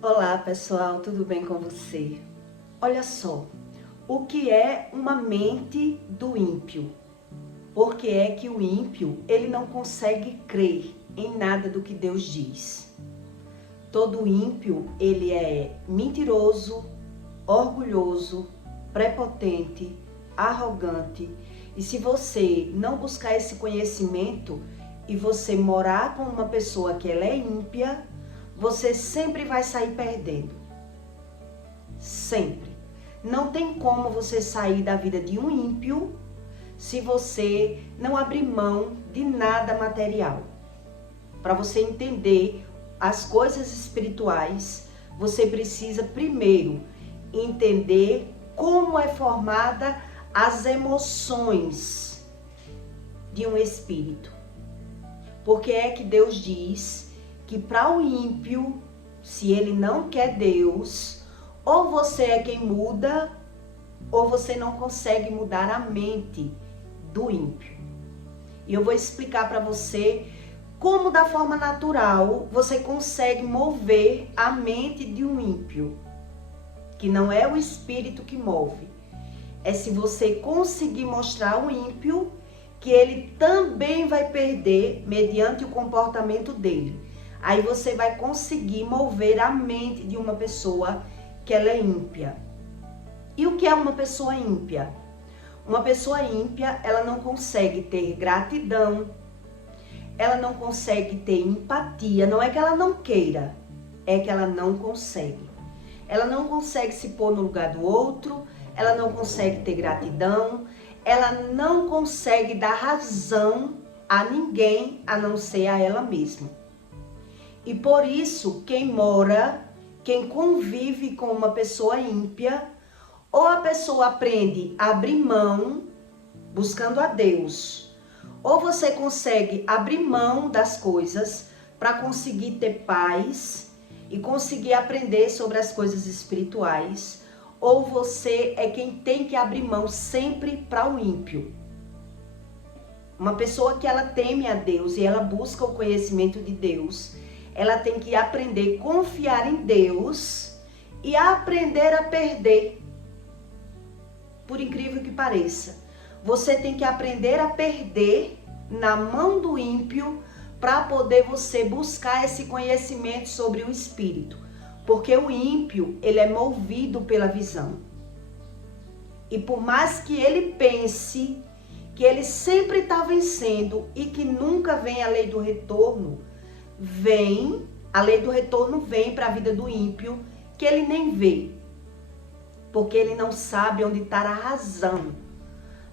Olá pessoal, tudo bem com você? Olha só, o que é uma mente do ímpio? Porque é que o ímpio, ele não consegue crer em nada do que Deus diz. Todo ímpio, ele é mentiroso, orgulhoso, prepotente, arrogante. E se você não buscar esse conhecimento e você morar com uma pessoa que ela é ímpia, você sempre vai sair perdendo. Sempre. Não tem como você sair da vida de um ímpio se você não abrir mão de nada material. Para você entender as coisas espirituais, você precisa primeiro entender como é formada as emoções de um espírito. Porque é que Deus diz que para o ímpio, se ele não quer Deus, ou você é quem muda, ou você não consegue mudar a mente do ímpio. E eu vou explicar para você como da forma natural você consegue mover a mente de um ímpio, que não é o espírito que move. É se você conseguir mostrar ao ímpio que ele também vai perder mediante o comportamento dele. Aí você vai conseguir mover a mente de uma pessoa que ela é ímpia. E o que é uma pessoa ímpia? Uma pessoa ímpia, ela não consegue ter gratidão, ela não consegue ter empatia. Não é que ela não queira, é que ela não consegue. Ela não consegue se pôr no lugar do outro, ela não consegue ter gratidão, ela não consegue dar razão a ninguém a não ser a ela mesma. E por isso, quem convive com uma pessoa ímpia, ou a pessoa aprende a abrir mão, buscando a Deus, ou você consegue abrir mão das coisas para conseguir ter paz e conseguir aprender sobre as coisas espirituais, ou você é quem tem que abrir mão sempre para o ímpio. Uma pessoa que ela teme a Deus e ela busca o conhecimento de Deus, ela tem que aprender a confiar em Deus e aprender a perder. Por incrível que pareça, você tem que aprender a perder na mão do ímpio para poder você buscar esse conhecimento sobre o espírito. Porque o ímpio, ele é movido pela visão. E por mais que ele pense que ele sempre está vencendo e que nunca vem a lei do retorno, a lei do retorno vem para a vida do ímpio, que ele nem vê, porque ele não sabe onde está a razão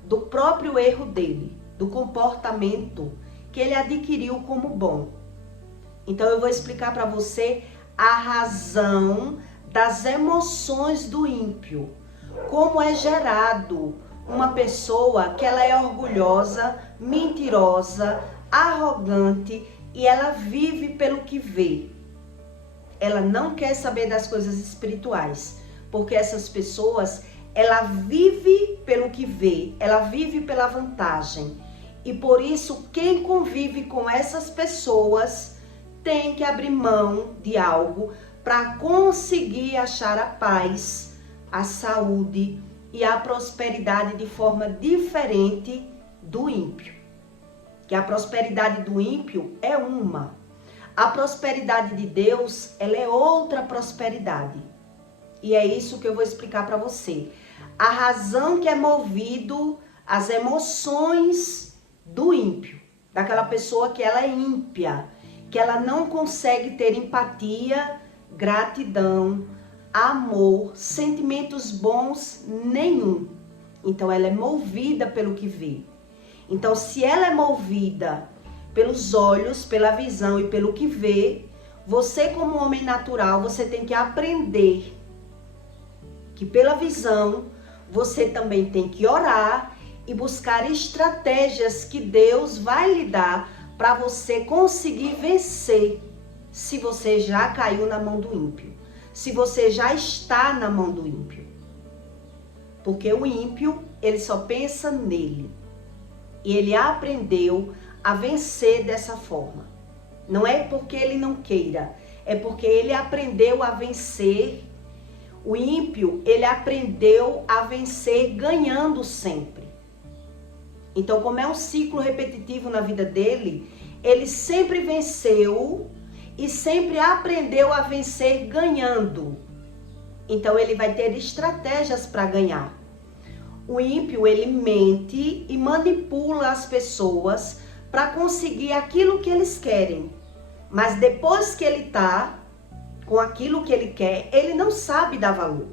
do próprio erro dele, do comportamento que ele adquiriu como bom. Então eu vou explicar para você a razão das emoções do ímpio, como é gerado uma pessoa que ela é orgulhosa, mentirosa, arrogante, e ela vive pelo que vê. Ela não quer saber das coisas espirituais, porque essas pessoas, ela vive pelo que vê, ela vive pela vantagem. E por isso, quem convive com essas pessoas tem que abrir mão de algo para conseguir achar a paz, a saúde e a prosperidade de forma diferente do ímpio. Que a prosperidade do ímpio é uma. A prosperidade de Deus, ela é outra prosperidade. E é isso que eu vou explicar para você. A razão que é movido as emoções do ímpio, daquela pessoa que ela é ímpia, que ela não consegue ter empatia, gratidão, amor, sentimentos bons nenhum. Então ela é movida pelo que vê. Então, se ela é movida pelos olhos, pela visão e pelo que vê, você como homem natural, você tem que aprender que pela visão, você também tem que orar e buscar estratégias que Deus vai lhe dar para você conseguir vencer, se você já caiu na mão do ímpio, se você já está na mão do ímpio. Porque o ímpio, ele só pensa nele. E ele aprendeu a vencer dessa forma. Não é porque ele não queira, é porque ele aprendeu a vencer. O ímpio, ele aprendeu a vencer ganhando sempre. Então, como é um ciclo repetitivo na vida dele, ele sempre venceu e sempre aprendeu a vencer ganhando. Então, ele vai ter estratégias para ganhar. O ímpio, ele mente e manipula as pessoas para conseguir aquilo que eles querem. Mas depois que ele está com aquilo que ele quer, ele não sabe dar valor.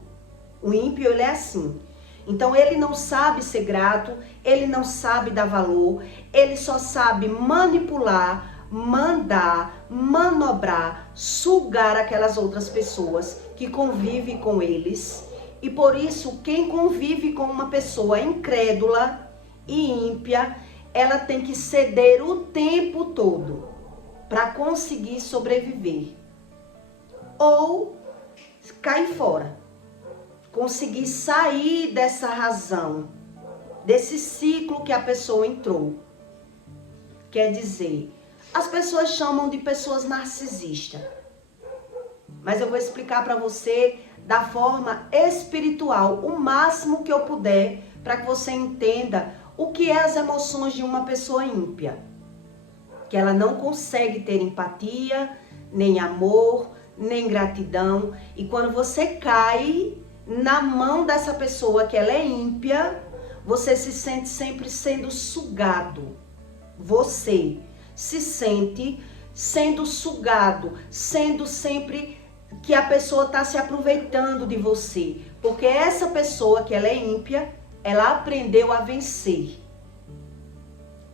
O ímpio, ele é assim. Então, ele não sabe ser grato, ele não sabe dar valor, ele só sabe manipular, mandar, manobrar, sugar aquelas outras pessoas que convivem com eles. E por isso, quem convive com uma pessoa incrédula e ímpia, ela tem que ceder o tempo todo para conseguir sobreviver. Ou cair fora. Conseguir sair dessa razão, desse ciclo que a pessoa entrou. Quer dizer, as pessoas chamam de pessoas narcisistas. Mas eu vou explicar para você da forma espiritual, o máximo que eu puder, para que você entenda o que é as emoções de uma pessoa ímpia. Que ela não consegue ter empatia, nem amor, nem gratidão. E quando você cai na mão dessa pessoa que ela é ímpia, você se sente sempre sendo sugado. Você se sente sendo sugado, sendo sempre que a pessoa está se aproveitando de você. Porque essa pessoa que ela é ímpia, ela aprendeu a vencer.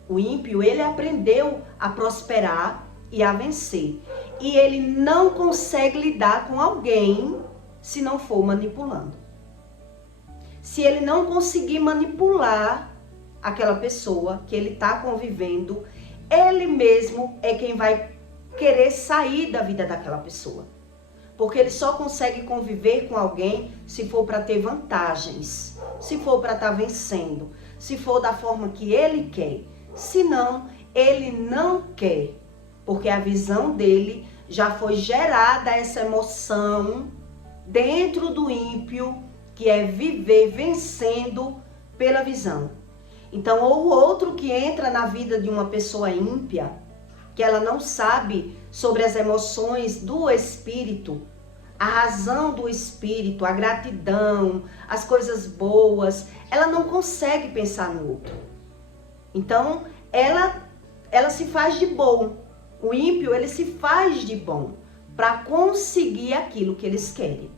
O ímpio, ele aprendeu a prosperar e a vencer. E ele não consegue lidar com alguém se não for manipulando. Se ele não conseguir manipular aquela pessoa que ele está convivendo, ele mesmo é quem vai querer sair da vida daquela pessoa. Porque ele só consegue conviver com alguém se for para ter vantagens, se for para estar vencendo, se for da forma que ele quer. Se não, ele não quer, porque a visão dele já foi gerada essa emoção dentro do ímpio, que é viver vencendo pela visão. Então, ou o outro que entra na vida de uma pessoa ímpia, que ela não sabe sobre as emoções do espírito, a razão do espírito, a gratidão, as coisas boas, ela não consegue pensar no outro. Então, ela se faz de bom. O ímpio, ele se faz de bom para conseguir aquilo que eles querem.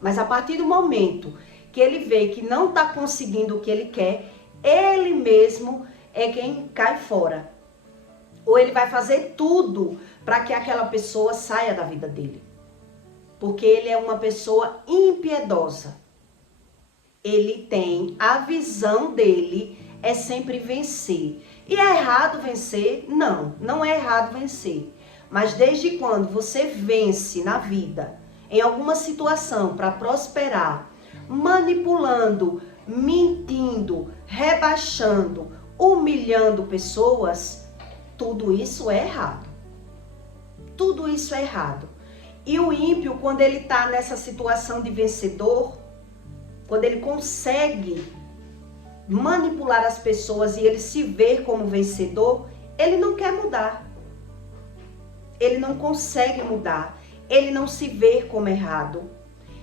Mas a partir do momento que ele vê que não está conseguindo o que ele quer, ele mesmo é quem cai fora. Ou ele vai fazer tudo para que aquela pessoa saia da vida dele. Porque ele é uma pessoa impiedosa. Ele tem a visão dele, é sempre vencer. E é errado vencer? Não, não é errado vencer. Mas desde quando você vence na vida, em alguma situação para prosperar, manipulando, mentindo, rebaixando, humilhando pessoas, tudo isso é errado. Tudo isso é errado. E o ímpio, quando ele está nessa situação de vencedor, quando ele consegue manipular as pessoas e ele se ver como vencedor, ele não quer mudar. Ele não consegue mudar. Ele não se vê como errado.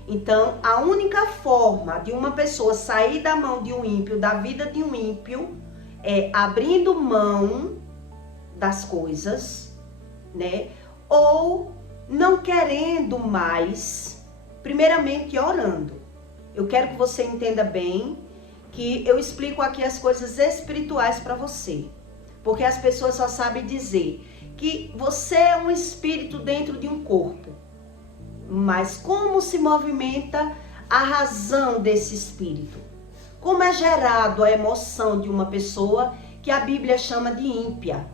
Então, a única forma de uma pessoa sair da mão de um ímpio, da vida de um ímpio, é abrindo mão das coisas, né? Ou não querendo mais, primeiramente orando. Eu quero que você entenda bem que eu explico aqui as coisas espirituais para você. Porque as pessoas só sabem dizer que você é um espírito dentro de um corpo. Mas como se movimenta a razão desse espírito? Como é gerado a emoção de uma pessoa que a Bíblia chama de ímpia?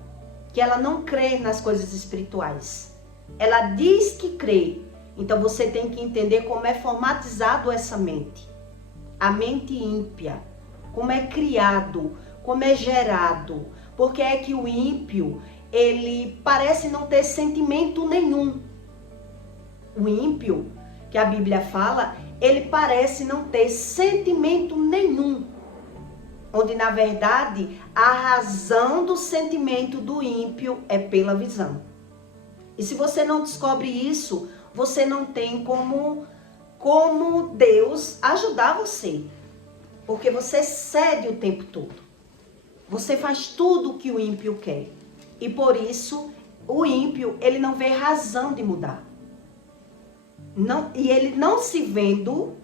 Que ela não crê nas coisas espirituais. Ela diz que crê. Então você tem que entender como é formatizado essa mente. A mente ímpia. Como é criado, como é gerado. Porque é que o ímpio, ele parece não ter sentimento nenhum. O ímpio, que a Bíblia fala, ele parece não ter sentimento nenhum. Onde, na verdade, a razão do sentimento do ímpio é pela visão. E se você não descobre isso, você não tem como Deus ajudar você. Porque você cede o tempo todo. Você faz tudo o que o ímpio quer. E por isso, o ímpio, ele não vê razão de mudar. Não, e ele não se vendo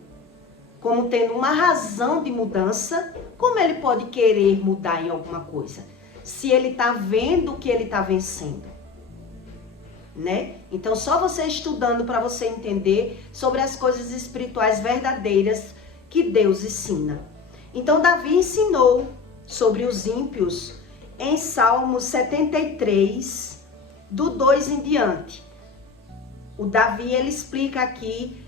como tendo uma razão de mudança, como ele pode querer mudar em alguma coisa? Se ele está vendo que ele está vencendo, né? Então, só você estudando para você entender sobre as coisas espirituais verdadeiras que Deus ensina. Então, Davi ensinou sobre os ímpios em Salmo 73, do 2 em diante. O Davi, ele explica aqui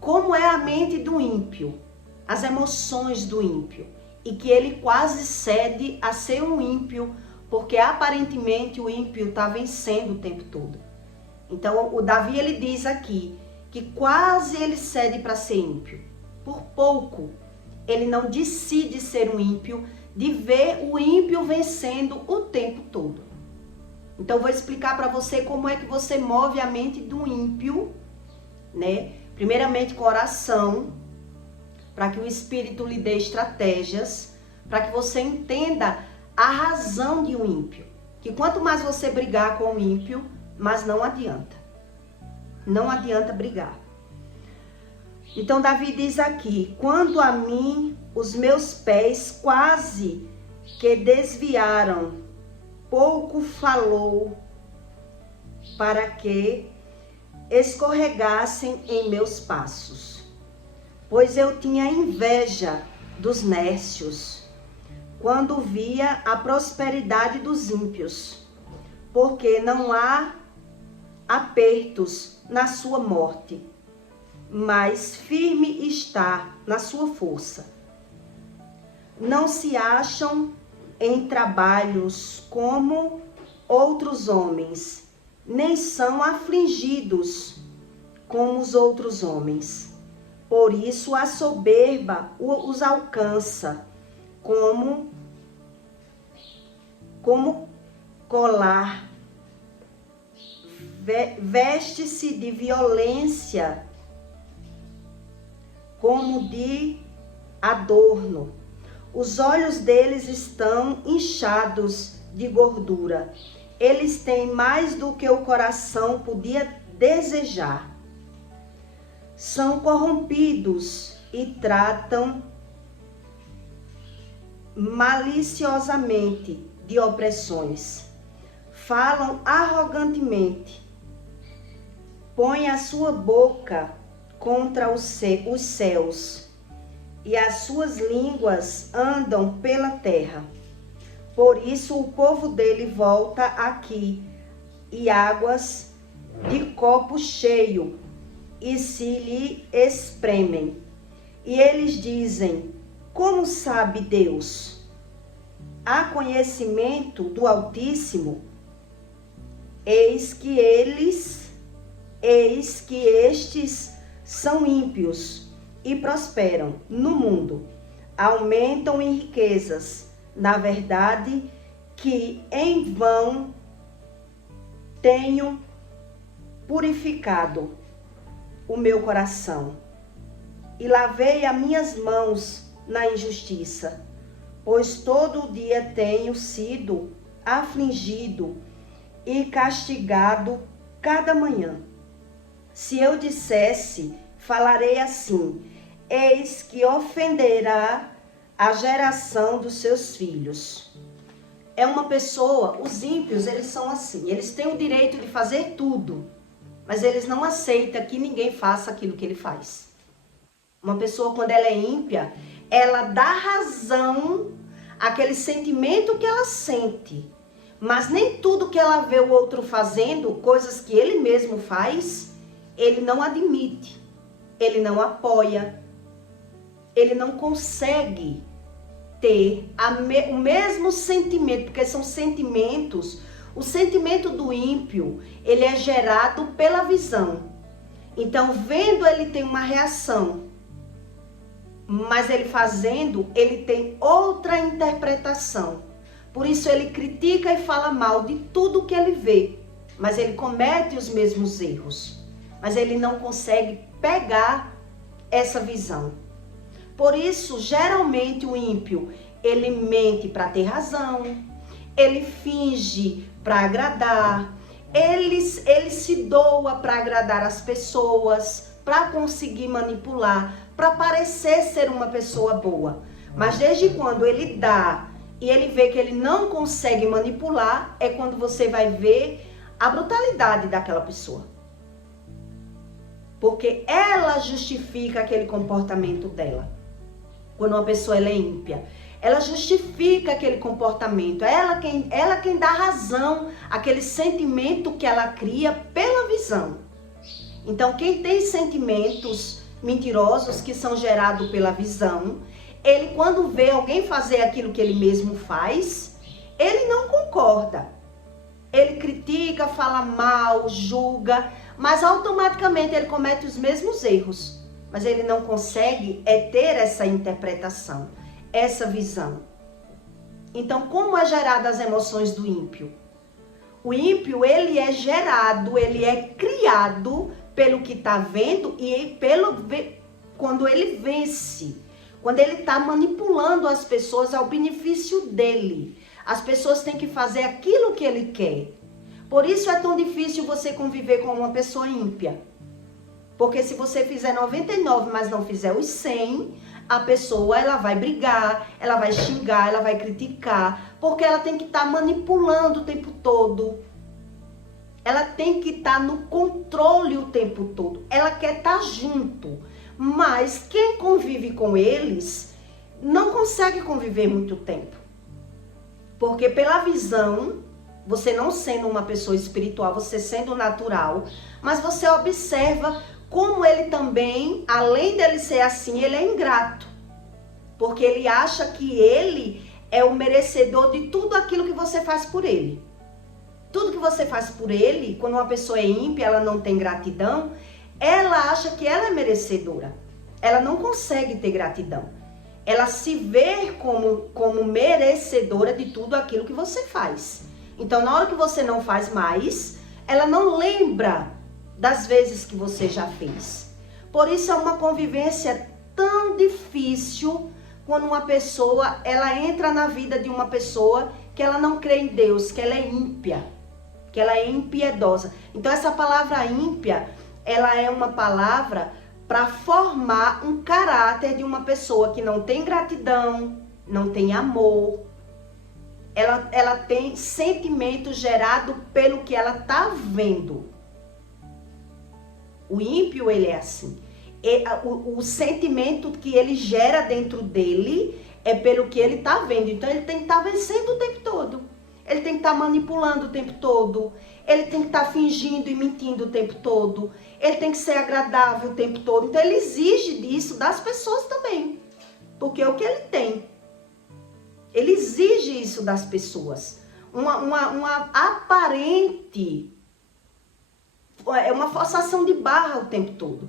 como é a mente do ímpio, as emoções do ímpio, e que ele quase cede a ser um ímpio, porque aparentemente o ímpio está vencendo o tempo todo. Então o Davi, ele diz aqui que quase ele cede para ser ímpio. Por pouco ele não decide ser um ímpio, de ver o ímpio vencendo o tempo todo. Então vou explicar para você como é que você move a mente do ímpio, né? Primeiramente com oração, para que o Espírito lhe dê estratégias, para que você entenda a razão de um ímpio. Que quanto mais você brigar com o ímpio, mais não adianta. Não adianta brigar. Então Davi diz aqui: quando a mim os meus pés quase que desviaram, pouco falou para que escorregassem em meus passos. Pois eu tinha inveja dos nércios, quando via a prosperidade dos ímpios, porque não há apertos na sua morte, mas firme está na sua força. Não se acham em trabalhos como outros homens, nem são afligidos como os outros homens. Por isso a soberba os alcança como colar. Veste-se de violência como de adorno. Os olhos deles estão inchados de gordura. Eles têm mais do que o coração podia desejar. São corrompidos e tratam maliciosamente de opressões. Falam arrogantemente. Põem a sua boca contra os céus, e as suas línguas andam pela terra. Por isso o povo dele volta aqui, e águas de copo cheio, e se lhe espremem. E eles dizem: como sabe Deus? Há conhecimento do Altíssimo? Eis que estes são ímpios e prosperam no mundo, aumentam em riquezas. Na verdade, que em vão tenho purificado o meu coração e lavei as minhas mãos na injustiça, pois todo dia tenho sido afligido e castigado cada manhã. Se eu dissesse, falarei assim: eis que ofenderá a geração dos seus filhos. É uma pessoa, os ímpios, eles são assim, eles têm o direito de fazer tudo, mas eles não aceitam que ninguém faça aquilo que ele faz. Uma pessoa, quando ela é ímpia, ela dá razão àquele sentimento que ela sente, mas nem tudo que ela vê o outro fazendo, coisas que ele mesmo faz, ele não admite, ele não apoia, ele não consegue ter o mesmo sentimento, porque são sentimentos. O sentimento do ímpio, ele é gerado pela visão. Então, vendo, ele tem uma reação. Mas ele fazendo, ele tem outra interpretação. Por isso ele critica e fala mal de tudo que ele vê. Mas ele comete os mesmos erros. Mas ele não consegue pegar essa visão. Por isso, geralmente o ímpio, ele mente para ter razão. Ele finge para agradar. Ele se doa para agradar as pessoas, para conseguir manipular, para parecer ser uma pessoa boa. Mas desde quando ele dá e ele vê que ele não consegue manipular, é quando você vai ver a brutalidade daquela pessoa. Porque ela justifica aquele comportamento dela. Quando uma pessoa ela é ímpia, ela justifica aquele comportamento. Ela quem dá razão àquele sentimento que ela cria pela visão. Então, quem tem sentimentos mentirosos que são gerados pela visão, ele quando vê alguém fazer aquilo que ele mesmo faz, ele não concorda. Ele critica, fala mal, julga, mas automaticamente ele comete os mesmos erros. Mas ele não consegue ter essa interpretação, essa visão. Então, como é gerada as emoções do ímpio? O ímpio, ele é gerado, ele é criado pelo que está vendo e quando ele vence. Quando ele está manipulando as pessoas ao benefício dele. As pessoas têm que fazer aquilo que ele quer. Por isso é tão difícil você conviver com uma pessoa ímpia. Porque se você fizer 99, mas não fizer os 100, a pessoa ela vai brigar, ela vai xingar, ela vai criticar. Porque ela tem que estar manipulando o tempo todo. Ela tem que estar no controle o tempo todo. Ela quer estar junto. Mas quem convive com eles não consegue conviver muito tempo. Porque pela visão, você não sendo uma pessoa espiritual, você sendo natural, mas você observa como ele também, além dele ser assim, ele é ingrato. Porque ele acha que ele é o merecedor de tudo aquilo que você faz por ele. Tudo que você faz por ele, quando uma pessoa é ímpia, ela não tem gratidão, ela acha que ela é merecedora. Ela não consegue ter gratidão. Ela se vê como merecedora de tudo aquilo que você faz. Então, na hora que você não faz mais, ela não lembra das vezes que você já fez. Por isso é uma convivência tão difícil quando uma pessoa, ela entra na vida de uma pessoa que ela não crê em Deus, que ela é ímpia, que ela é impiedosa. Então essa palavra ímpia, ela é uma palavra para formar um caráter de uma pessoa que não tem gratidão, não tem amor. Ela tem sentimento gerado pelo que ela está vendo. O ímpio, ele é assim. O sentimento que ele gera dentro dele é pelo que ele está vendo. Então, ele tem que estar vencendo o tempo todo. Ele tem que estar manipulando o tempo todo. Ele tem que estar fingindo e mentindo o tempo todo. Ele tem que ser agradável o tempo todo. Então, ele exige disso das pessoas também. Porque é o que ele tem. Ele exige isso das pessoas. Uma aparente... É uma forçação de barra o tempo todo.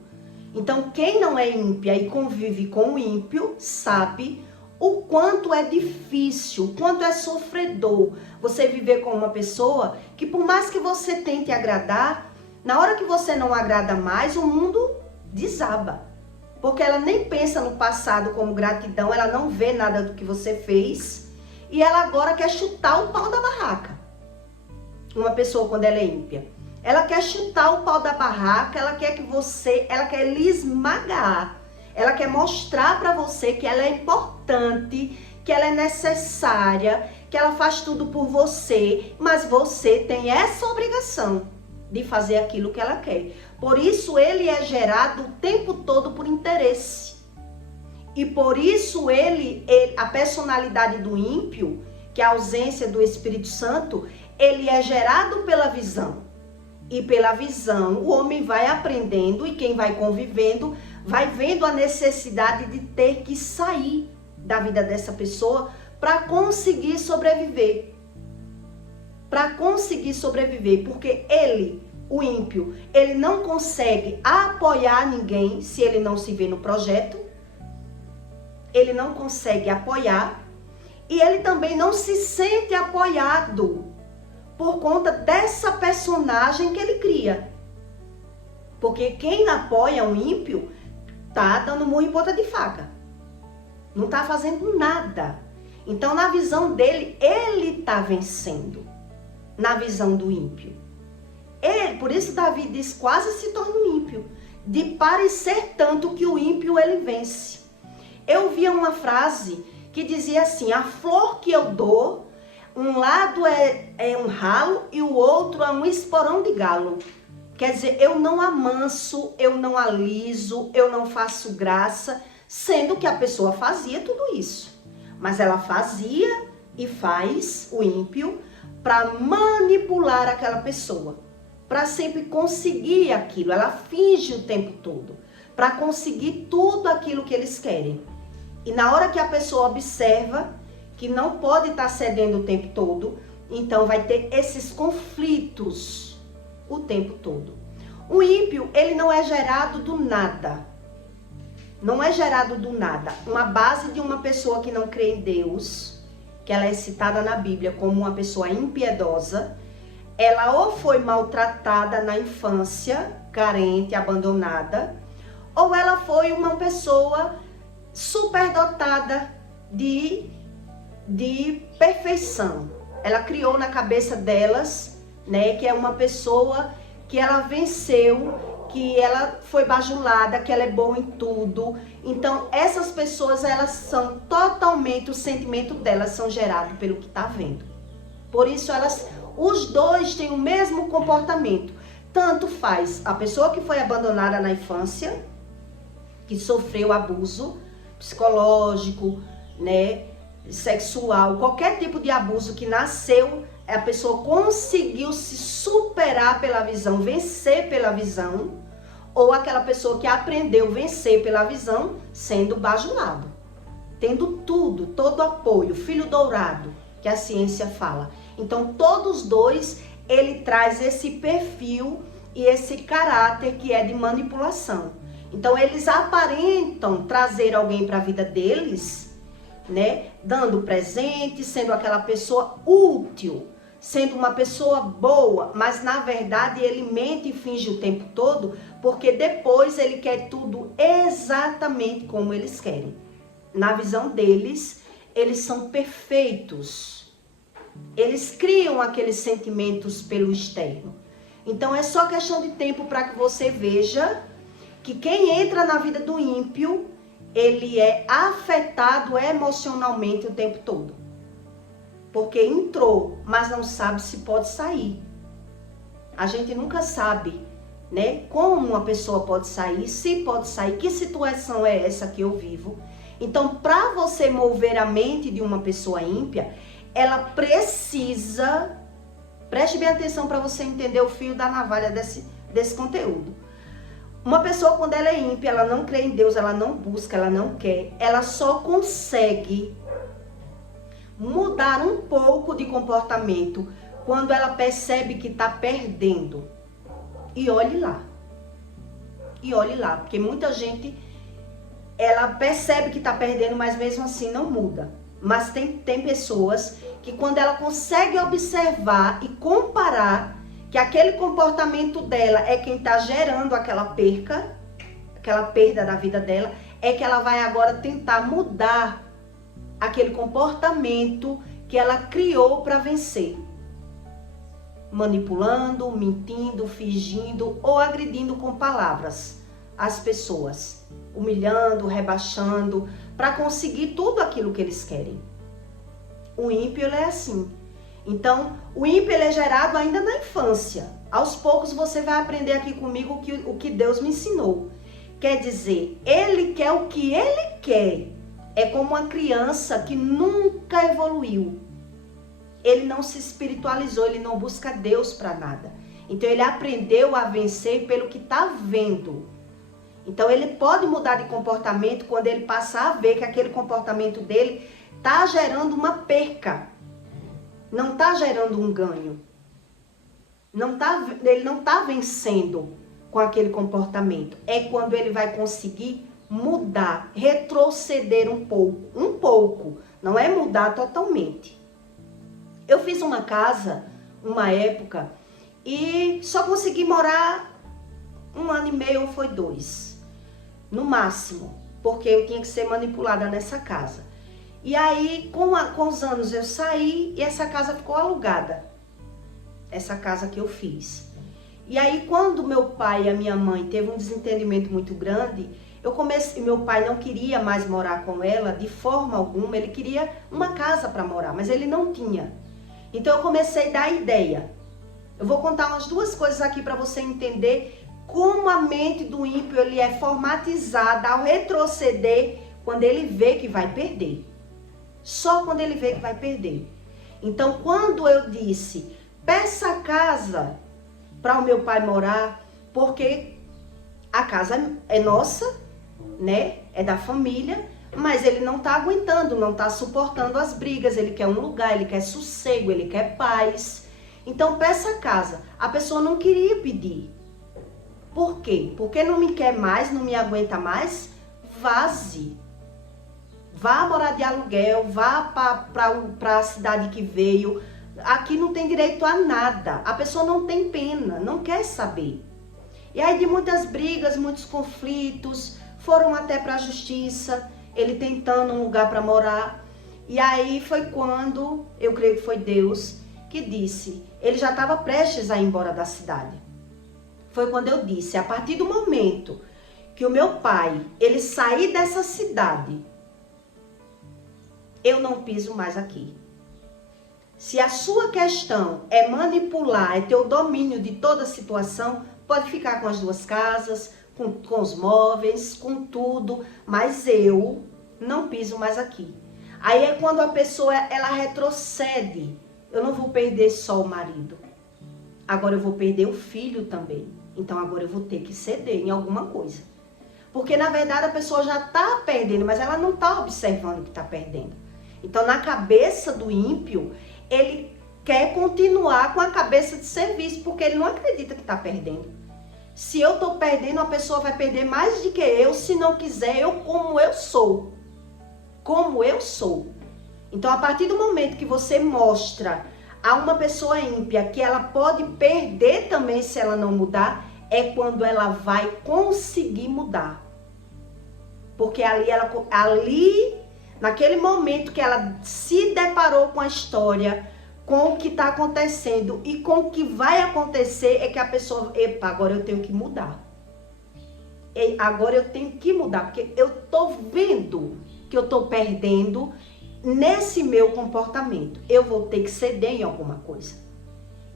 Então, quem não é ímpia e convive com o ímpio, sabe o quanto é difícil, o quanto é sofredor você viver com uma pessoa que, por mais que você tente agradar, na hora que você não agrada mais, o mundo desaba. Porque ela nem pensa no passado como gratidão, ela não vê nada do que você fez e ela agora quer chutar o pau da barraca. Uma pessoa, quando ela é ímpia, ela quer chutar o pau da barraca, ela quer lhe esmagar. Ela quer mostrar para você que ela é importante, que ela é necessária, que ela faz tudo por você, mas você tem essa obrigação de fazer aquilo que ela quer. Por isso ele é gerado o tempo todo por interesse. E por isso a personalidade do ímpio, que é a ausência do Espírito Santo, ele é gerado pela visão. E pela visão, o homem vai aprendendo e quem vai convivendo vai vendo a necessidade de ter que sair da vida dessa pessoa para conseguir sobreviver. Para conseguir sobreviver, porque ele, O ímpio, ele não consegue apoiar ninguém se ele não se vê no projeto. Ele não consegue apoiar. E ele também não se sente apoiado por conta dessa personagem que ele cria. Porque quem apoia um ímpio tá dando murro em ponta de faca. Não tá fazendo nada. Então, na visão dele, ele tá vencendo. Na visão do ímpio. Por isso Davi diz, quase se torna um ímpio. De parecer tanto que o ímpio ele vence. Eu via uma frase que dizia assim, a flor que eu dou, um lado é um ralo e o outro é um esporão de galo. Quer dizer, eu não amanso, eu não aliso, eu não faço graça, sendo que a pessoa fazia tudo isso. Mas ela fazia e faz, o ímpio, para manipular aquela pessoa. Para sempre conseguir aquilo. Ela finge o tempo todo. Para conseguir tudo aquilo que eles querem. E na hora que a pessoa observa que não pode estar cedendo o tempo todo, então vai ter esses conflitos o tempo todo. O ímpio, ele não é gerado do nada. Não é gerado do nada. Uma base de uma pessoa que não crê em Deus, que ela é citada na Bíblia como uma pessoa impiedosa, ela ou foi maltratada na infância, carente, abandonada, ou ela foi uma pessoa superdotada de perfeição. Ela criou na cabeça delas, né, que é uma pessoa que ela venceu, que ela foi bajulada, que ela é boa em tudo. Então, essas pessoas, elas são totalmente, o sentimento delas são gerados pelo que está vendo. Por isso, os dois têm o mesmo comportamento. Tanto faz a pessoa que foi abandonada na infância, que sofreu abuso psicológico, né, sexual, qualquer tipo de abuso que nasceu, a pessoa conseguiu se superar pela visão, vencer pela visão, ou aquela pessoa que aprendeu a vencer pela visão, sendo bajulado, tendo tudo, todo apoio, filho dourado, que a ciência fala. Então, todos dois, ele traz esse perfil e esse caráter que é de manipulação. Então, eles aparentam trazer alguém para a vida deles, né? Dando presente, sendo aquela pessoa útil, sendo uma pessoa boa, mas na verdade ele mente e finge o tempo todo, porque depois ele quer tudo exatamente como eles querem. Na visão deles, eles são perfeitos. Eles criam aqueles sentimentos pelo externo. Então é só questão de tempo para que você veja que quem entra na vida do ímpio, ele é afetado emocionalmente o tempo todo. Porque entrou, mas não sabe se pode sair. A gente nunca sabe, né, como uma pessoa pode sair, se pode sair, que situação é essa que eu vivo. Então, para você mover a mente de uma pessoa ímpia, ela precisa, preste bem atenção para você entender o fio da navalha desse conteúdo. Uma pessoa, quando ela é ímpia, ela não crê em Deus, ela não busca, ela não quer, ela só consegue mudar um pouco de comportamento quando ela percebe que está perdendo. E olhe lá. E olhe lá, porque muita gente, ela percebe que está perdendo, mas mesmo assim não muda. Mas tem pessoas que quando ela consegue observar e comparar que aquele comportamento dela é quem está gerando aquela perda da vida dela, é que ela vai agora tentar mudar aquele comportamento que ela criou para vencer. Manipulando, mentindo, fingindo ou agredindo com palavras as pessoas. Humilhando, rebaixando, para conseguir tudo aquilo que eles querem. O ímpio, ele é assim. Então, o ímpio, ele é gerado ainda na infância. Aos poucos você vai aprender aqui comigo o que Deus me ensinou. Quer dizer, ele quer o que ele quer. É como uma criança que nunca evoluiu. Ele não se espiritualizou, ele não busca Deus para nada. Então, ele aprendeu a vencer pelo que está vendo. Então, ele pode mudar de comportamento quando ele passar a ver que aquele comportamento dele está gerando uma perca. Não está gerando um ganho. Ele não tá vencendo com aquele comportamento. É quando ele vai conseguir mudar, retroceder um pouco. Não é mudar totalmente. Eu fiz uma casa, uma época, e só consegui morar 1 ano e meio ou foi 2, no máximo, porque eu tinha que ser manipulada nessa casa. E aí, com os anos eu saí e essa casa ficou alugada. Essa casa que eu fiz. E aí, quando meu pai e a minha mãe teve um desentendimento muito grande, meu pai não queria mais morar com ela de forma alguma, ele queria uma casa para morar, mas ele não tinha. Então eu comecei a dar ideia. Eu vou contar umas 2 coisas aqui para você entender como a mente do ímpio ele é formatizada ao retroceder quando ele vê que vai perder. Só quando ele vê que vai perder. Então, quando eu disse, peça a casa para o meu pai morar, porque a casa é nossa, né? É da família, mas ele não tá aguentando, não tá suportando as brigas, ele quer um lugar, ele quer sossego, ele quer paz. Então, peça a casa. A pessoa não queria pedir. Por quê? Porque não me quer mais, não me aguenta mais? Vaze. Vá morar de aluguel, vá para a cidade que veio. Aqui não tem direito a nada. A pessoa não tem pena, não quer saber. E aí de muitas brigas, muitos conflitos, foram até para a justiça, ele tentando um lugar para morar. E aí foi quando, eu creio que foi Deus, que disse, ele já estava prestes a ir embora da cidade. Foi quando eu disse, a partir do momento que o meu pai, ele sair dessa cidade, eu não piso mais aqui. Se a sua questão é manipular, é ter o domínio de toda a situação, pode ficar com as 2 casas, com os móveis, com tudo, mas eu não piso mais aqui. Aí é quando a pessoa, ela retrocede. Eu não vou perder só o marido. Agora eu vou perder o filho também. Então agora eu vou ter que ceder em alguma coisa. Porque na verdade a pessoa já está perdendo, mas ela não está observando que está perdendo. Então na cabeça do ímpio, ele quer continuar com a cabeça de serviço, porque ele não acredita que está perdendo. Se eu estou perdendo, a pessoa vai perder mais do que eu, se não quiser, eu como eu sou. Como eu sou. Então, a partir do momento que você mostra a uma pessoa ímpia que ela pode perder também se ela não mudar, é quando ela vai conseguir mudar. Porque ali, naquele momento que ela se deparou com a história, com o que está acontecendo e com o que vai acontecer, é que a pessoa, epa, agora eu tenho que mudar. Agora eu tenho que mudar, porque eu tô vendo que eu tô perdendo nesse meu comportamento. Eu vou ter que ceder em alguma coisa.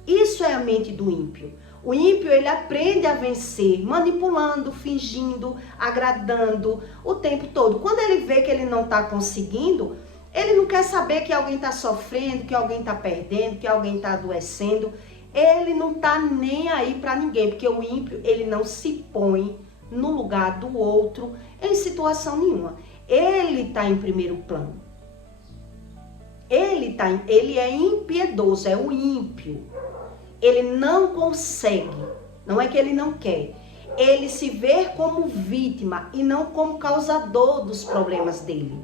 Isso é a mente do ímpio. O ímpio, ele aprende a vencer, manipulando, fingindo, agradando o tempo todo. Quando ele vê que ele não está conseguindo, ele não quer saber que alguém está sofrendo, que alguém está perdendo, que alguém está adoecendo. Ele não está nem aí para ninguém, porque o ímpio, ele não se põe no lugar do outro em situação nenhuma. Ele está em primeiro plano. Ele é impiedoso, é o ímpio. Ele não consegue, não é que ele não quer. Ele se vê como vítima e não como causador dos problemas dele.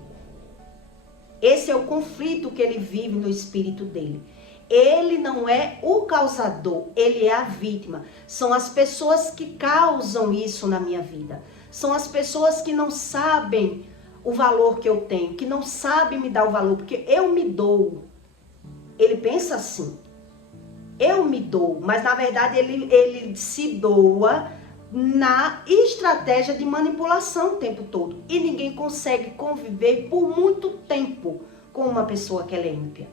Esse é o conflito que ele vive no espírito dele. Ele não é o causador, ele é a vítima. São as pessoas que causam isso na minha vida. São as pessoas que não sabem o valor que eu tenho, que não sabem me dar o valor, porque eu me dou. Ele pensa assim, eu me dou, mas na verdade ele se doa na estratégia de manipulação o tempo todo. E ninguém consegue conviver por muito tempo com uma pessoa que ela é ímpia.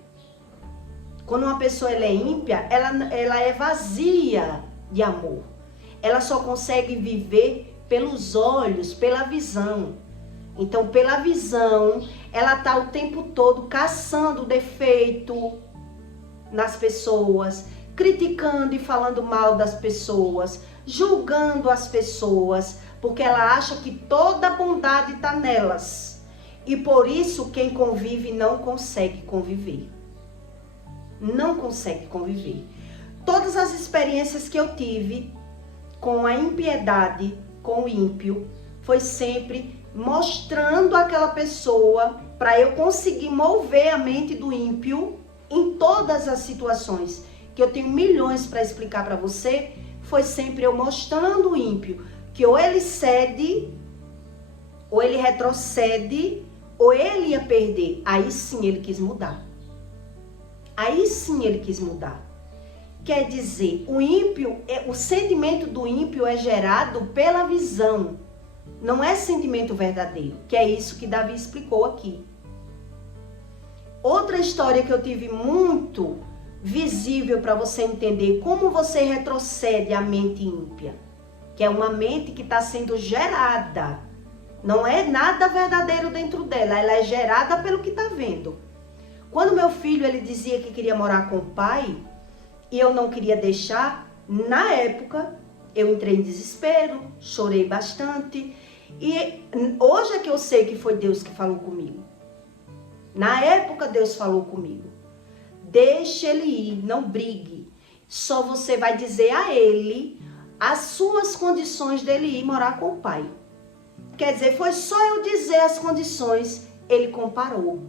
Quando uma pessoa ela é ímpia, ela é vazia de amor. Ela só consegue viver pelos olhos, pela visão. Então, pela visão, ela está o tempo todo caçando defeito nas pessoas, criticando e falando mal das pessoas, julgando as pessoas, porque ela acha que toda a bondade está nelas. E por isso quem convive não consegue conviver. Não consegue conviver. Todas as experiências que eu tive com a impiedade, com o ímpio, foi sempre mostrando aquela pessoa para eu conseguir mover a mente do ímpio em todas as situações, que eu tenho milhões para explicar para você. Foi sempre eu mostrando o ímpio que ou ele cede, ou ele retrocede, ou ele ia perder. Aí sim ele quis mudar. Aí sim ele quis mudar. Quer dizer, o sentimento do ímpio é gerado pela visão. Não é sentimento verdadeiro, que é isso que Davi explicou aqui. Outra história que eu tive muito visível para você entender como você retrocede a mente ímpia, que é uma mente que está sendo gerada. Não é nada verdadeiro dentro dela, ela é gerada pelo que está vendo. Quando meu filho ele dizia que queria morar com o pai e eu não queria deixar, na época eu entrei em desespero, chorei bastante. E hoje é que eu sei que foi Deus que falou comigo. Na época Deus falou comigo. Deixe ele ir, não brigue. Só você vai dizer a ele as suas condições dele ir morar com o pai. Quer dizer, foi só eu dizer as condições, ele comparou.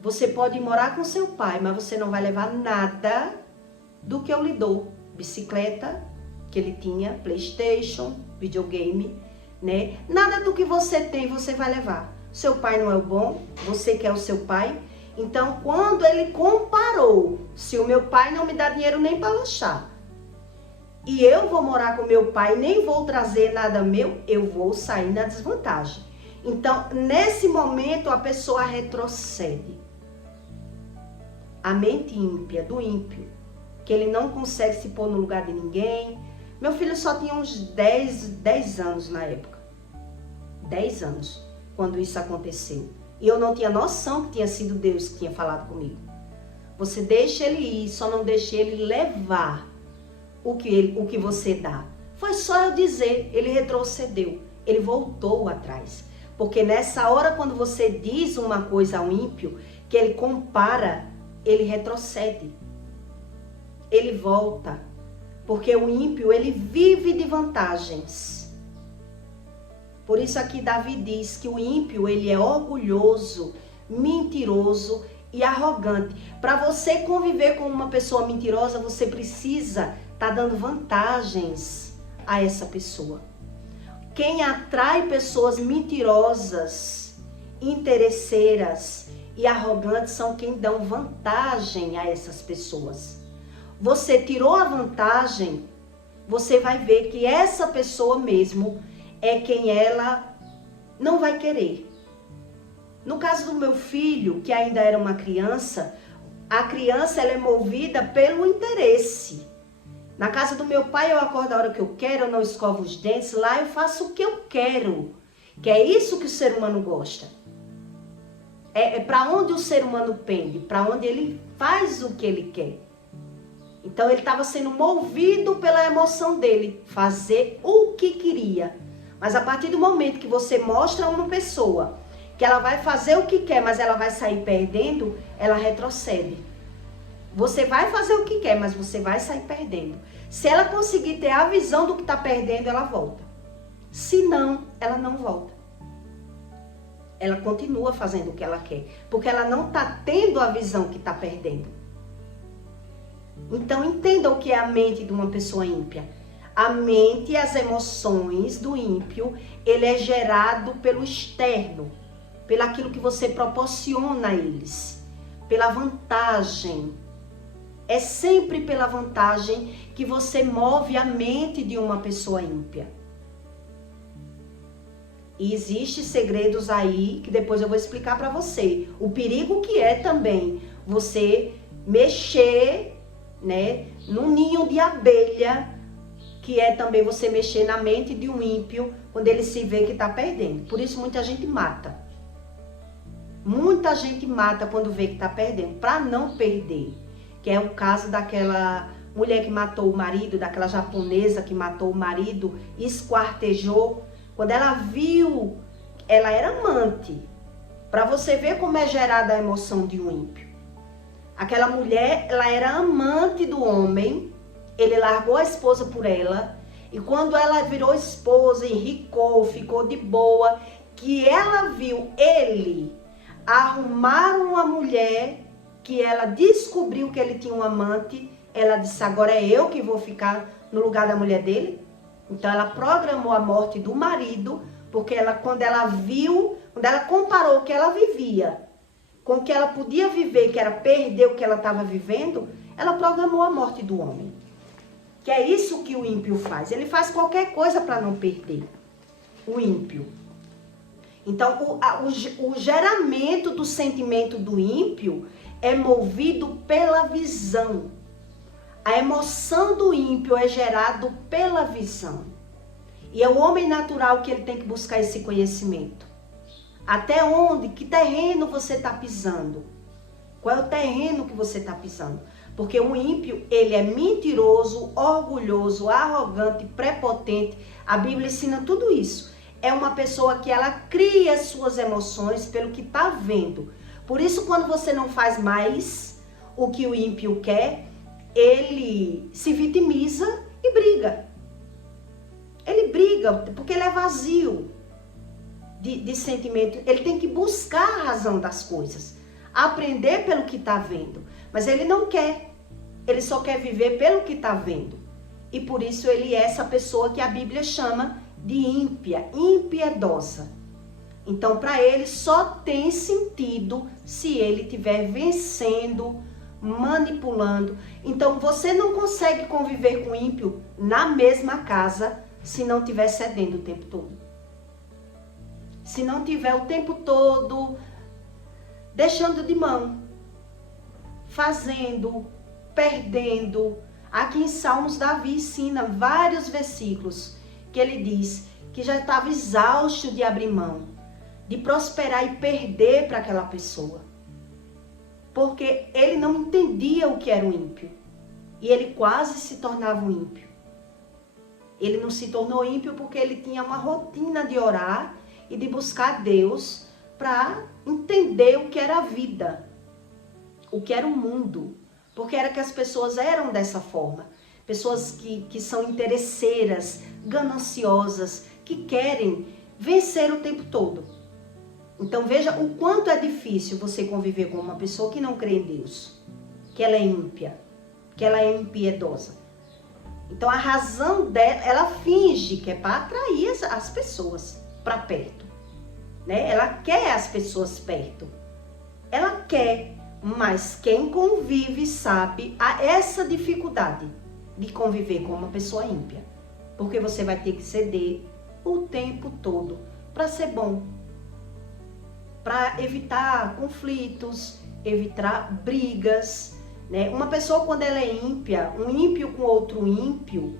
Você pode ir morar com seu pai, mas você não vai levar nada do que eu lhe dou. Bicicleta, que ele tinha, PlayStation, videogame, né? Nada do que você tem você vai levar. Seu pai não é o bom, você quer o seu pai. Então, quando ele comparou, se o meu pai não me dá dinheiro nem para lanchar, e eu vou morar com meu pai, nem vou trazer nada meu, eu vou sair na desvantagem. Então, nesse momento, a pessoa retrocede. A mente ímpia, do ímpio, que ele não consegue se pôr no lugar de ninguém. Meu filho só tinha uns 10 anos na época. 10 anos, quando isso aconteceu. E eu não tinha noção que tinha sido Deus que tinha falado comigo. Você deixa ele ir, só não deixe ele levar o que você dá. Foi só eu dizer, ele retrocedeu, ele voltou atrás. Porque nessa hora, quando você diz uma coisa ao ímpio, que ele compara, ele retrocede. Ele volta. Porque o ímpio, ele vive de vantagens. Por isso aqui Davi diz que o ímpio, ele é orgulhoso, mentiroso e arrogante. Para você conviver com uma pessoa mentirosa, você precisa estar dando vantagens a essa pessoa. Quem atrai pessoas mentirosas, interesseiras e arrogantes são quem dão vantagem a essas pessoas. Você tirou a vantagem, você vai ver que essa pessoa mesmo é quem ela não vai querer. No caso do meu filho, que ainda era uma criança, a criança ela é movida pelo interesse. Na casa do meu pai eu acordo a hora que eu quero, eu não escovo os dentes, lá eu faço o que eu quero. Que é isso que o ser humano gosta. É para onde o ser humano pende, para onde ele faz o que ele quer. Então ele estava sendo movido pela emoção dele, fazer o que queria. Mas a partir do momento que você mostra a uma pessoa que ela vai fazer o que quer, mas ela vai sair perdendo, ela retrocede. Você vai fazer o que quer, mas você vai sair perdendo. Se ela conseguir ter a visão do que está perdendo, ela volta. Se não, ela não volta. Ela continua fazendo o que ela quer, porque ela não está tendo a visão que está perdendo. Então entenda o que é a mente de uma pessoa ímpia. A mente e as emoções do ímpio, ele é gerado pelo externo, pelo aquilo que você proporciona a eles, pela vantagem. É sempre pela vantagem que você move a mente de uma pessoa ímpia. E existem segredos aí que depois eu vou explicar para você. O perigo que é também você mexer, né, num ninho de abelha, que é também você mexer na mente de um ímpio quando ele se vê que está perdendo. Por isso muita gente mata. Muita gente mata quando vê que está perdendo, para não perder. Que é o caso daquela mulher que matou o marido, daquela japonesa que matou o marido, esquartejou. Quando ela viu, ela era amante. Para você ver como é gerada a emoção de um ímpio. Aquela mulher, ela era amante do homem, ele largou a esposa por ela, e quando ela virou esposa, enricou, ficou de boa, que ela viu ele arrumar uma mulher, que ela descobriu que ele tinha um amante, ela disse, agora é eu que vou ficar no lugar da mulher dele? Então ela programou a morte do marido, porque quando ela comparou o que ela vivia com o que ela podia viver, que era perder o que ela estava vivendo, ela programou a morte do homem. Que é isso que o ímpio faz. Ele faz qualquer coisa para não perder. O ímpio. Então, o geramento do sentimento do ímpio é movido pela visão. A emoção do ímpio é gerado pela visão. E é o homem natural que ele tem que buscar esse conhecimento. Até onde, que terreno você está pisando? Qual é o terreno que você está pisando? Porque o ímpio, ele é mentiroso, orgulhoso, arrogante, prepotente. A Bíblia ensina tudo isso. É uma pessoa que ela cria suas emoções pelo que está vendo. Por isso, quando você não faz mais o que o ímpio quer, ele se vitimiza e briga. Ele briga porque ele é vazio de sentimento. Ele tem que buscar a razão das coisas, aprender pelo que está vendo. Mas ele não quer. Ele só quer viver pelo que está vendo. E por isso ele é essa pessoa que a Bíblia chama de ímpia, impiedosa. Então, para ele só tem sentido se ele estiver vencendo, manipulando. Então, você não consegue conviver com o ímpio na mesma casa se não estiver cedendo o tempo todo. Se não tiver o tempo todo deixando de mão, fazendo, perdendo. Aqui em Salmos, Davi ensina vários versículos que ele diz que já estava exausto de abrir mão, de prosperar e perder para aquela pessoa. Porque ele não entendia o que era o ímpio. E ele quase se tornava um ímpio. Ele não se tornou ímpio porque ele tinha uma rotina de orar e de buscar Deus para entender o que era a vida, o que era o mundo. Porque era que as pessoas eram dessa forma. Pessoas que são interesseiras, gananciosas, que querem vencer o tempo todo. Então veja o quanto é difícil você conviver com uma pessoa que não crê em Deus, que ela é ímpia, que ela é impiedosa. Então a razão dela, ela finge que é para atrair as pessoas para perto, né? Ela quer as pessoas perto, ela quer, mas quem convive sabe essa dificuldade de conviver com uma pessoa ímpia, porque você vai ter que ceder o tempo todo para ser bom, para evitar conflitos, evitar brigas, né? Uma pessoa quando ela é ímpia, um ímpio com outro ímpio,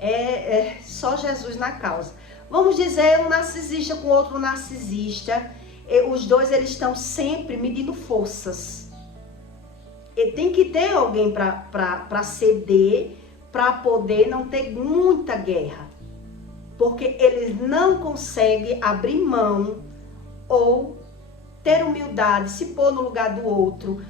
é só Jesus na causa. Vamos dizer, um narcisista com outro narcisista, os dois eles estão sempre medindo forças. E tem que ter alguém para ceder, para poder não ter muita guerra. Porque eles não conseguem abrir mão ou ter humildade, se pôr no lugar do outro.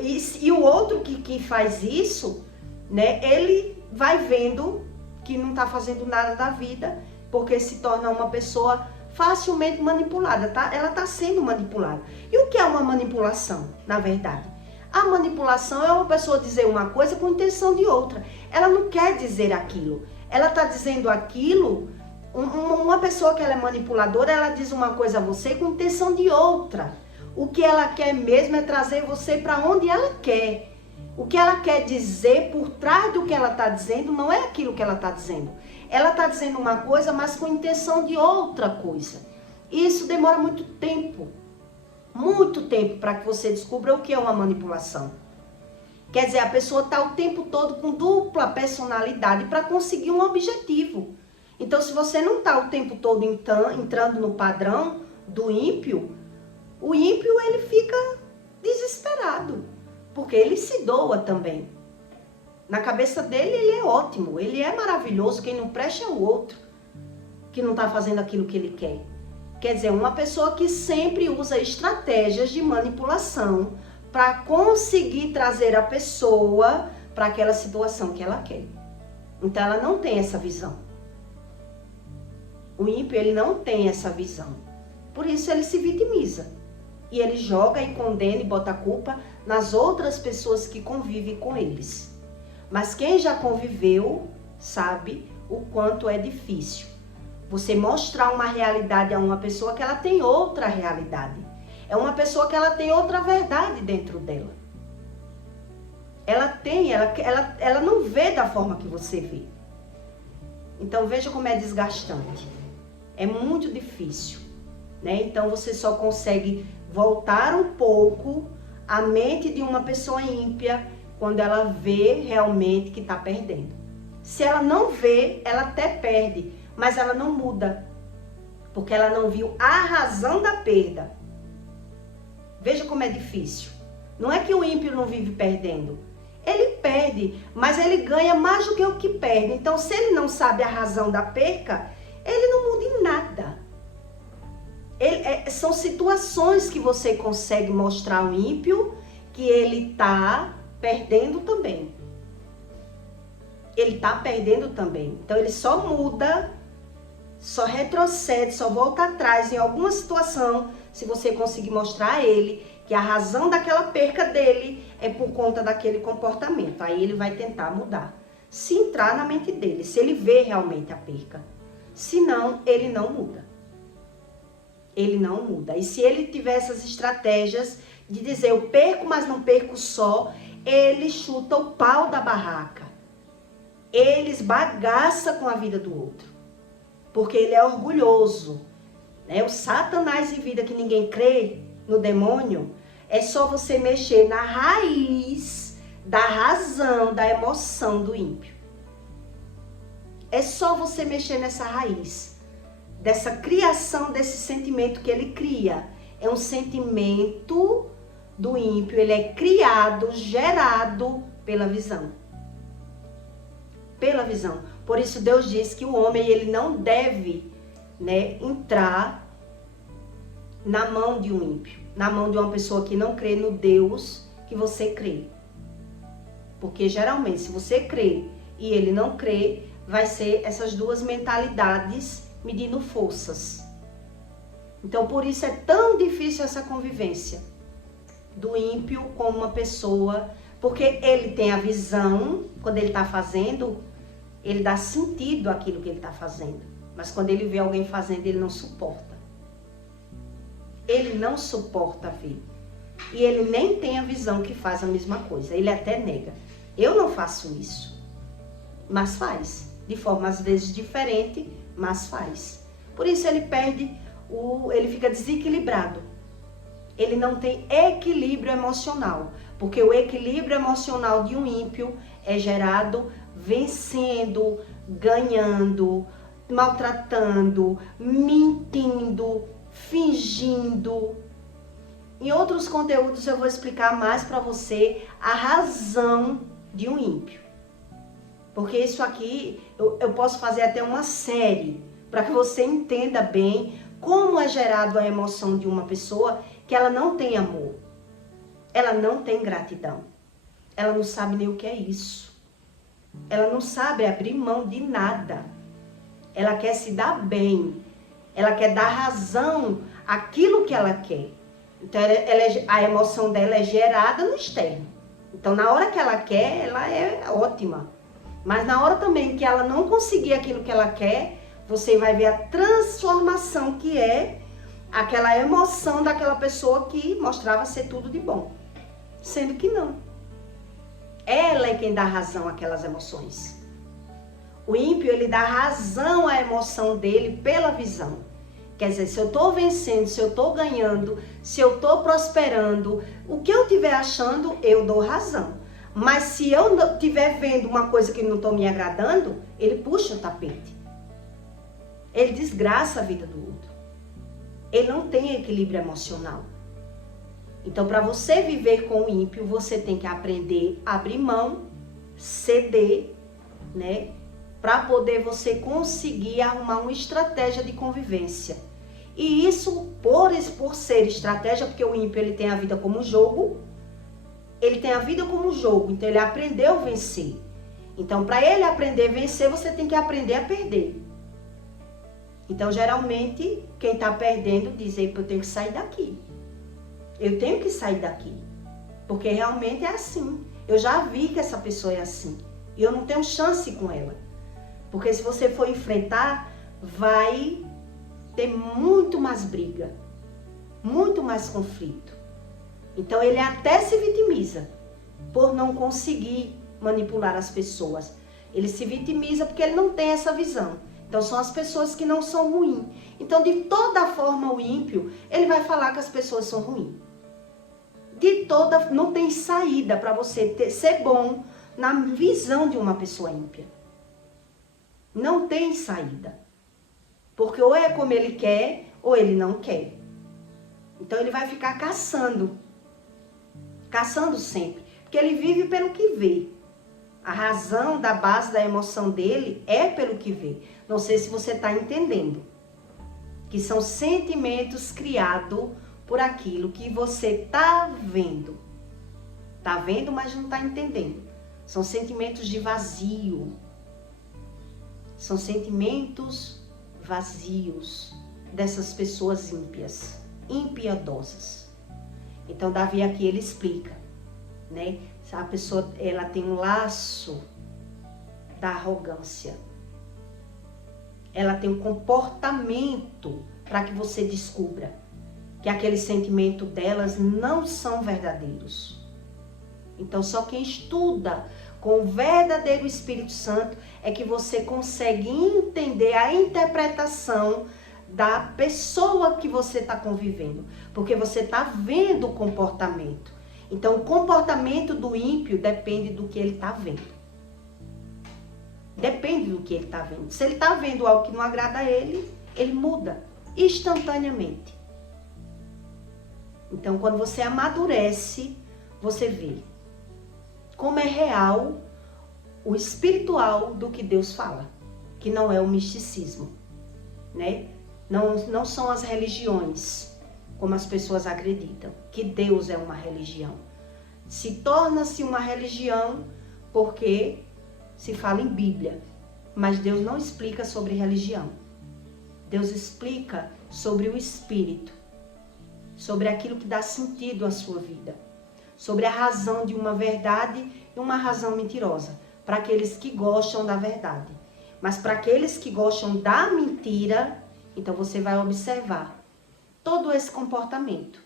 E o outro que faz isso, né, ele vai vendo que não está fazendo nada da vida, porque se torna uma pessoa facilmente manipulada, tá? Ela está sendo manipulada. E o que é uma manipulação, na verdade? A manipulação é uma pessoa dizer uma coisa com intenção de outra. Ela não quer dizer aquilo. Ela está dizendo aquilo. Uma pessoa que ela é manipuladora, ela diz uma coisa a você com intenção de outra. O que ela quer mesmo é trazer você para onde ela quer. O que ela quer dizer por trás do que ela está dizendo não é aquilo que ela está dizendo. Ela está dizendo uma coisa, mas com intenção de outra coisa. E isso demora muito tempo para que você descubra o que é uma manipulação. Quer dizer, a pessoa está o tempo todo com dupla personalidade para conseguir um objetivo. Então, se você não está o tempo todo entrando no padrão do ímpio, o ímpio ele fica desesperado, porque ele se doa também. Na cabeça dele ele é ótimo, ele é maravilhoso, quem não presta é o outro, que não está fazendo aquilo que ele quer. Quer dizer, uma pessoa que sempre usa estratégias de manipulação para conseguir trazer a pessoa para aquela situação que ela quer. Então ela não tem essa visão. O ímpio, ele não tem essa visão. Por isso ele se vitimiza. E ele joga e condena e bota a culpa nas outras pessoas que convivem com eles. Mas quem já conviveu sabe o quanto é difícil você mostrar uma realidade a uma pessoa que ela tem outra realidade. É uma pessoa que ela tem outra verdade dentro dela. Ela não vê da forma que você vê. Então veja como é desgastante. É muito difícil, né? Então você só consegue voltar um pouco a mente de uma pessoa ímpia quando ela vê realmente que está perdendo. Se ela não vê, ela até perde, mas ela não muda, porque ela não viu a razão da perda. Veja como é difícil. Não é que o ímpio não vive perdendo. Ele perde, mas ele ganha mais do que o que perde. Então, se ele não sabe a razão da perca, ele não muda em nada. São situações que você consegue mostrar ao ímpio que ele está perdendo também. Ele está perdendo também. Então, ele só muda, só retrocede, só volta atrás em alguma situação se você conseguir mostrar a ele que a razão daquela perca dele é por conta daquele comportamento. Aí ele vai tentar mudar. Se entrar na mente dele, se ele vê realmente a perca. Se não, ele não muda. Ele não muda. E se ele tiver essas estratégias de dizer eu perco, mas não perco só, ele chuta o pau da barraca. Ele esbagaça com a vida do outro. Porque ele é orgulhoso. O Satanás em vida que ninguém crê no demônio, é só você mexer na raiz da razão, da emoção do ímpio. É só você mexer nessa raiz, dessa criação, desse sentimento que ele cria. É um sentimento do ímpio, ele é criado, gerado pela visão. Pela visão. Por isso Deus diz que o homem ele não deve, entrar na mão de um ímpio, na mão de uma pessoa que não crê no Deus que você crê. Porque geralmente, se você crê e ele não crê, vai ser essas duas mentalidades medindo forças. Então, por isso é tão difícil essa convivência do ímpio com uma pessoa, porque ele tem a visão, quando ele está fazendo, ele dá sentido àquilo que ele está fazendo. Mas quando ele vê alguém fazendo, ele não suporta. Ele não suporta ver. E ele nem tem a visão que faz a mesma coisa. Ele até nega. Eu não faço isso. Mas faz. De forma às vezes diferente, mas faz. Por isso ele perde, ele fica desequilibrado. Ele não tem equilíbrio emocional. Porque o equilíbrio emocional de um ímpio é gerado vencendo, ganhando, maltratando, mentindo, fingindo. Em outros conteúdos eu vou explicar mais para você a razão de um ímpio. Porque isso aqui eu posso fazer até uma série para que você entenda bem como é gerado a emoção de uma pessoa que ela não tem amor. Ela não tem gratidão. Ela não sabe nem o que é isso. Ela não sabe abrir mão de nada. Ela quer se dar bem. Ela quer dar razão àquilo que ela quer. Então, a emoção dela é gerada no externo. Então, na hora que ela quer, ela é ótima. Mas na hora também que ela não conseguir aquilo que ela quer, você vai ver a transformação que é aquela emoção daquela pessoa que mostrava ser tudo de bom. Sendo que não. Ela é quem dá razão àquelas emoções. O ímpio, ele dá razão à emoção dele pela visão. Quer dizer, se eu estou vencendo, se eu estou ganhando, se eu estou prosperando, o que eu estiver achando, eu dou razão. Mas se eu estiver vendo uma coisa que não estou me agradando, ele puxa o tapete. Ele desgraça a vida do outro. Ele não tem equilíbrio emocional. Então, para você viver com o ímpio, você tem que aprender a abrir mão, ceder, para poder você conseguir arrumar uma estratégia de convivência. E isso, por ser estratégia, porque o ímpio ele tem a vida como jogo, ele tem a vida como um jogo, então ele aprendeu a vencer. Então, para ele aprender a vencer, você tem que aprender a perder. Então, geralmente, quem está perdendo diz, eu tenho que sair daqui. Eu tenho que sair daqui. Porque realmente é assim. Eu já vi que essa pessoa é assim. E eu não tenho chance com ela. Porque se você for enfrentar, vai ter muito mais briga. Muito mais conflito. Então, ele até se vitimiza por não conseguir manipular as pessoas. Ele se vitimiza porque ele não tem essa visão. Então, são as pessoas que não são ruins. Então, de toda forma, o ímpio, ele vai falar que as pessoas são ruins. De toda, não tem saída para você ser bom na visão de uma pessoa ímpia. Não tem saída. Porque ou é como ele quer, ou ele não quer. Então, ele vai ficar caçando. Caçando sempre. Porque ele vive pelo que vê. A razão da base da emoção dele é pelo que vê. Não sei se você está entendendo. Que são sentimentos criados por aquilo que você está vendo. Está vendo, mas não está entendendo. São sentimentos de vazio. São sentimentos vazios dessas pessoas ímpias, impiedosas. Então, Davi aqui ele explica, né? Se a pessoa ela tem um laço da arrogância, ela tem um comportamento para que você descubra que aquele sentimento delas não são verdadeiros. Então, só quem estuda com o verdadeiro Espírito Santo é que você consegue entender a interpretação da pessoa que você está convivendo. Porque você está vendo o comportamento. Então, o comportamento do ímpio depende do que ele está vendo. Depende do que ele está vendo. Se ele está vendo algo que não agrada a ele, ele muda instantaneamente. Então, quando você amadurece, você vê como é real o espiritual do que Deus fala, que não é o misticismo, né? Não são as religiões, como as pessoas acreditam, que Deus é uma religião. Se torna-se uma religião porque se fala em Bíblia, mas Deus não explica sobre religião. Deus explica sobre o Espírito, sobre aquilo que dá sentido à sua vida, sobre a razão de uma verdade e uma razão mentirosa, para aqueles que gostam da verdade. Mas para aqueles que gostam da mentira, então você vai observar todo esse comportamento.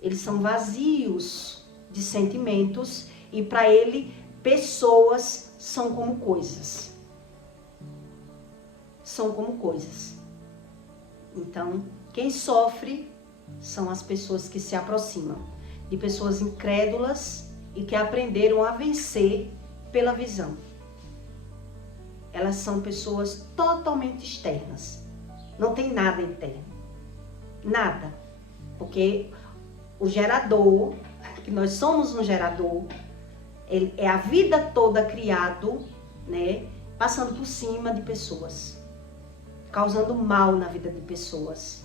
Eles são vazios de sentimentos e para ele pessoas são como coisas. São como coisas. Então, quem sofre são as pessoas que se aproximam de pessoas incrédulas e que aprenderam a vencer pela visão. Elas são pessoas totalmente externas. Não tem nada interno. Nada. Porque o gerador, que nós somos um gerador, ele é a vida toda criado, né, passando por cima de pessoas, causando mal na vida de pessoas.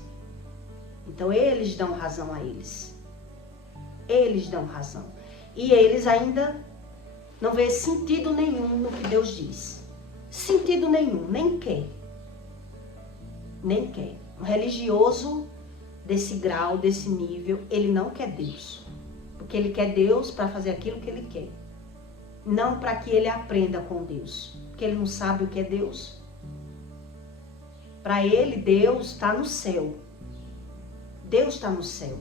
Então eles dão razão a eles. Eles dão razão. E eles ainda não vê sentido nenhum no que Deus diz. Sentido nenhum, nem quer. Nem quer. Um religioso desse grau, desse nível, ele não quer Deus. Porque ele quer Deus para fazer aquilo que ele quer. Não para que ele aprenda com Deus. Porque ele não sabe o que é Deus. Para ele, Deus está no céu. Deus está no céu.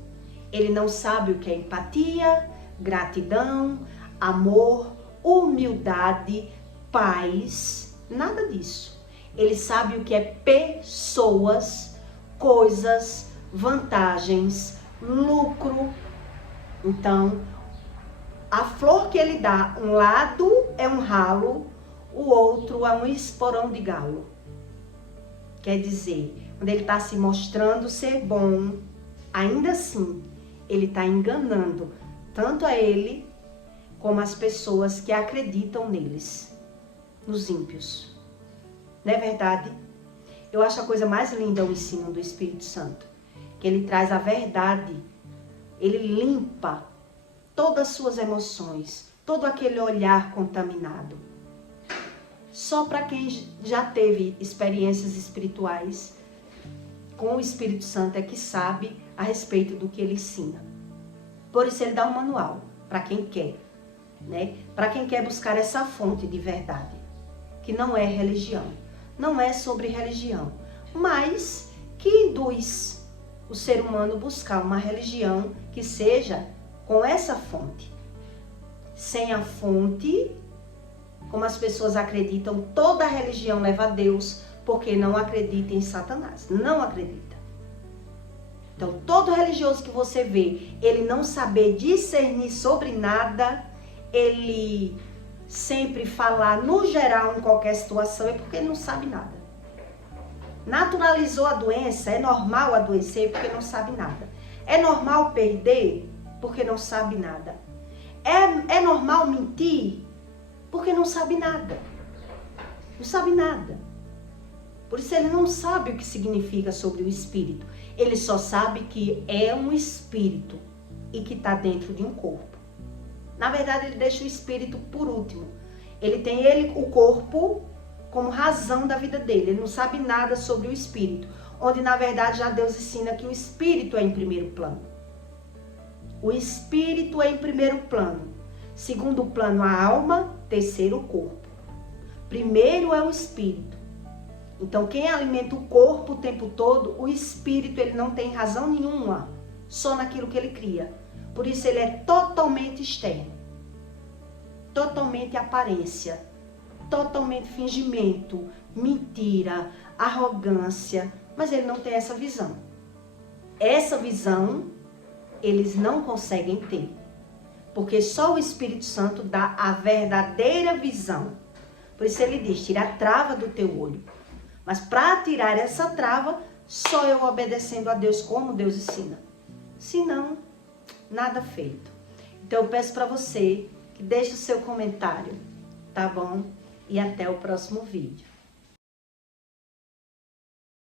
Ele não sabe o que é empatia, gratidão, amor, humildade, paz, nada disso. Ele sabe o que é pessoas, coisas, vantagens, lucro. Então, a flor que ele dá, um lado é um ralo, o outro é um esporão de galo. Quer dizer, quando ele está se mostrando ser bom, ainda assim, ele está enganando tanto a ele como as pessoas que acreditam neles, nos ímpios. Não é verdade? Eu acho a coisa mais linda o ensino do Espírito Santo, que ele traz a verdade, ele limpa todas as suas emoções, todo aquele olhar contaminado. Só para quem já teve experiências espirituais com o Espírito Santo é que sabe a respeito do que ele ensina. Por isso ele dá um manual para quem quer, né? Para quem quer buscar essa fonte de verdade, que não é religião, não é sobre religião, mas que induz o ser humano a buscar uma religião que seja com essa fonte. Sem a fonte, como as pessoas acreditam, toda religião leva a Deus, porque não acredita em Satanás, não acredita. Então, todo religioso que você vê, ele não saber discernir sobre nada, ele sempre falar no geral em qualquer situação, é porque ele não sabe nada. Naturalizou a doença, é normal adoecer porque não sabe nada. É normal perder porque não sabe nada. É normal mentir porque não sabe nada. Não sabe nada. Por isso ele não sabe o que significa sobre o espírito. Ele só sabe que é um espírito e que está dentro de um corpo. Na verdade, ele deixa o espírito por último. Ele tem o corpo como razão da vida dele. Ele não sabe nada sobre o espírito. Onde, na verdade, já Deus ensina que o espírito é em primeiro plano. O espírito é em primeiro plano. Segundo plano, a alma. Terceiro, o corpo. Primeiro é o espírito. Então, quem alimenta o corpo o tempo todo, o espírito, ele não tem razão nenhuma. Só naquilo que ele cria. Por isso, ele é totalmente externo. Totalmente aparência. Totalmente fingimento. Mentira. Arrogância. Mas ele não tem essa visão. Essa visão, eles não conseguem ter. Porque só o Espírito Santo dá a verdadeira visão. Por isso ele diz, tira a trava do teu olho. Mas para tirar essa trava, só eu obedecendo a Deus como Deus ensina. Senão, nada feito. Então eu peço para você que deixe o seu comentário, tá bom? E até o próximo vídeo.